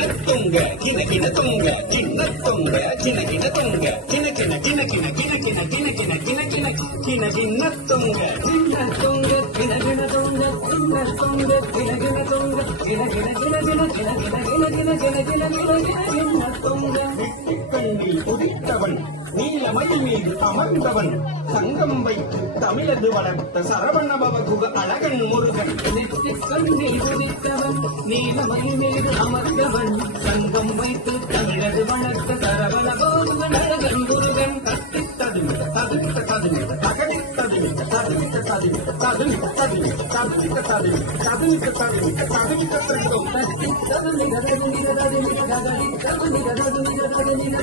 கிண்ணத்துங்க கிணக்கின தொங்க கிண்ணத்துங்க கிணக்கின தொங்க கிணக்கின கிணக்கின கிணக்கின கிணக்கின கிணக்கின கிணக்கிண்ணத்துங்க கிண்ணத்துங்க கிணக்கின தொங்க கிண்ணத்துங்க கிணக்கின தொங்க கிணக்கின கிணக்கின கிணக்கின கிணக்கின கிணக்கின கிணக்கின கிண்ணத்துங்க கண்ணில் உதித்தவன் நீலமயில் மீது அமர்ந்தவன் சங்கம் வைத்து தமிழது வளர்த்த சரவண பவகுக அழகன் முருகன் கண்ணில் உதித்தவன் நீலமயில் மீது அமர்ந்தவன் சங்கம் வைத்து தமிழது வளர்த்த சரவண பவகுக அழகன் முருகன் தத்தித்ததுமிட ததுமிட ததுமிட தகடித்ததுமிட ததுமிட ததுமிட ததுமிட ததுமிட ததுமிட ததுமிட ததுமிட ததுமிட ததுமிட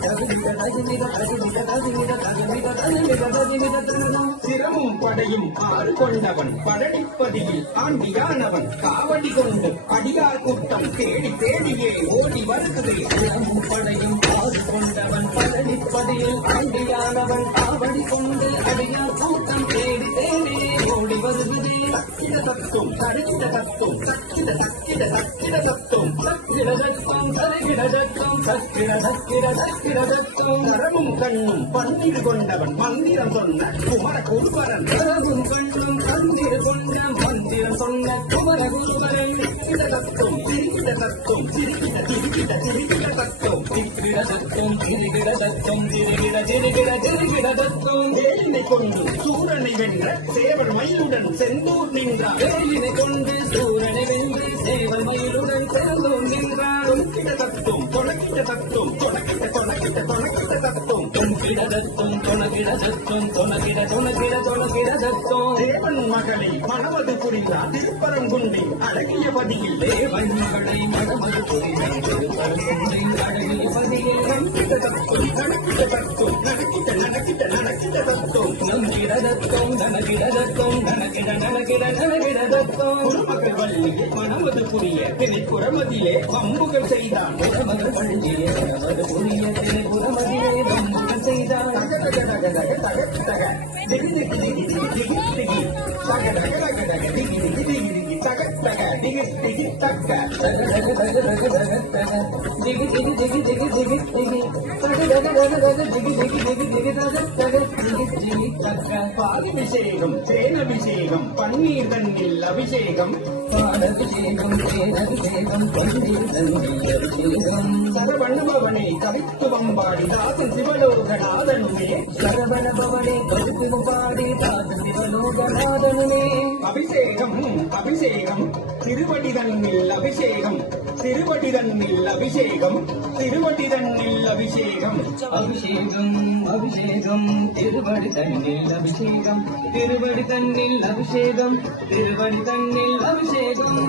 ததுமிட ததுமிட ததுமிட ததுமிட ததுமிட ததுமிட சிரமும் படையும் ஆறு கொண்டவன் பழனிப்பதியில் ஆண்டியானவன் காவடி கொண்டு அடியார் கூட்டம் தேடி தேடியே ஓடி வருகிறே சிரமும் படையும் ஆறு கொண்டவன் பழனிப்பதியில் ஆண்டியானவன் காவடி கொண்டு அடியார் கூட்டம் தேடி தேடியே ஓடி வருகிறே சக்கிட தத்தும் தடுக்கிட தத்தும் சக்கிட சக்கிட சக்கிட தத்தும் சக்கிட தத்தும் தருகிட தத்தும் சக்கிட சக்கிட சக்கிட தத்தும் கரமும் கண்ணும் பன்னிரு கொண்டவன் மந்திரம் சொன்ன குமர குருவரன் கரமும் கண்ணும் பன்னிரு கொண்ட மந்திரம் சொன்ன குமர குருவரன் சிரிக்கிட தத்தும் சிரிக்கிட தத்தும் சிரிக்கிட சிரிக்கிட சிரிக்கிட தத்தும் சிரிக்கிட தத்தும் சிரிக்கிட தத்தும் சிரிக்கிட சிரிக்கிட சிரிக்கிட தத்தும் வேலினை கொண்டு சூரனை வென்ற சேவல் மயிலுடன் செந்தூர் நின்றார் வேலினை கொண்டு சூரனை வென்று சேவல் மயிலுடன் செந்தூர் நின்றார் தொலைக்கிட தத்தும் தொலைக்கிட தத்தும் தொலைக்கிட தொலைக்கிட தொலைக்கிட தத்தும் தொலைக்கிட தத்தும் தொலைக்கிட தத்தும் தொலைக்கிட தொலைக்கிட தொலைக்கிட தத்தும் தேவன் மகளை மணவது புரிந்தார் திருப்பரங்குன்றின் அழகிய பதியில் தேவன் மகளை மணவது புரிந்தார் திருப்பரங்குன்றின் அழகிய பதியில் நம்பிட தத்தும் நடக்கிட தத்தும் நடக்கிட நடக்கிட நடக்கிட தத்தும் நம்பிட தத்தும் நடக்கிட தத்தும் நடக்கிட நடக்கிட நடக்கிட தத்தும் குருமகள் வள்ளியை மணவது புரிய திணைப்புறமதிலே வம்புகள் செய்தான் குருமகள் வள்ளியை மணவது புரிய திணைப்புறமதிலே வம்புகள் செய்தான் தக தக தக தக தக திகி திகி திகி திகி திகி தக தக தக தக திகி திகி திகி திகி தக தக திகி திகி தக தக தக தக தக தக தக திகி திகி திகி திகி திகி திகி தக தக தக தக திகி திகி திகி திகி தக தக திகி திகி தக பாதிபிஷேகம் தேனபிஷேகம் பன்னீர் தண்ணில் அபிஷேகம் பாடபிஷேகம் தேனபிஷேகம் பன்னீர் தண்ணில் அபிஷேகம் சரவண பவனே கவித்துவம் பாடி தாசன் சிவலோகநாதனுமே சரவண பவனே கவித்துவம் பாடி தாசன் சிவலோகநாதனுமே அபிஷேகம் அபிஷேகம் திருவடி தன்னில் அபிஷேகம் திருவடி தன்னில் அபிஷேகம் திருவடி தன்னில் அபிஷேகம் அபிஷேகம் அபிஷேகம் திருவடி தன்னில் அபிஷேகம் திருவடி தன்னில் அபிஷேகம் திருவடி தன்னில் அபிஷேகம்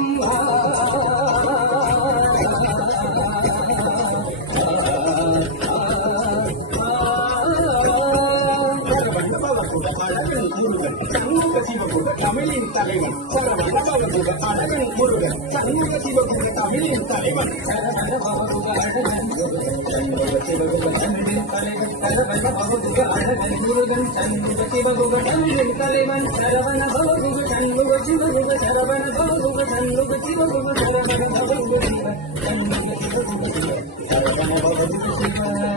சண்முக சிவகுக தமிழின் தலைவன் சரவண பவகுக அழகன் முருகன் சண்முக சிவகுக தமிழின் தலைவன் சரவண பவகுக அழகன் முருகன் சண்முக சிவகுக தமிழின் தலைவன் சரவண பவகுக அழகன் முருகன் சண்முக சிவகுக தமிழின் தலைவன் சரவண பவகுக சண்முக சிவகுக சரவண பவகுக சண்முக சிவகுக சரவண பவகுக சிவ சண்முக சிவகுக சிவ சரவண பவகுக சிவ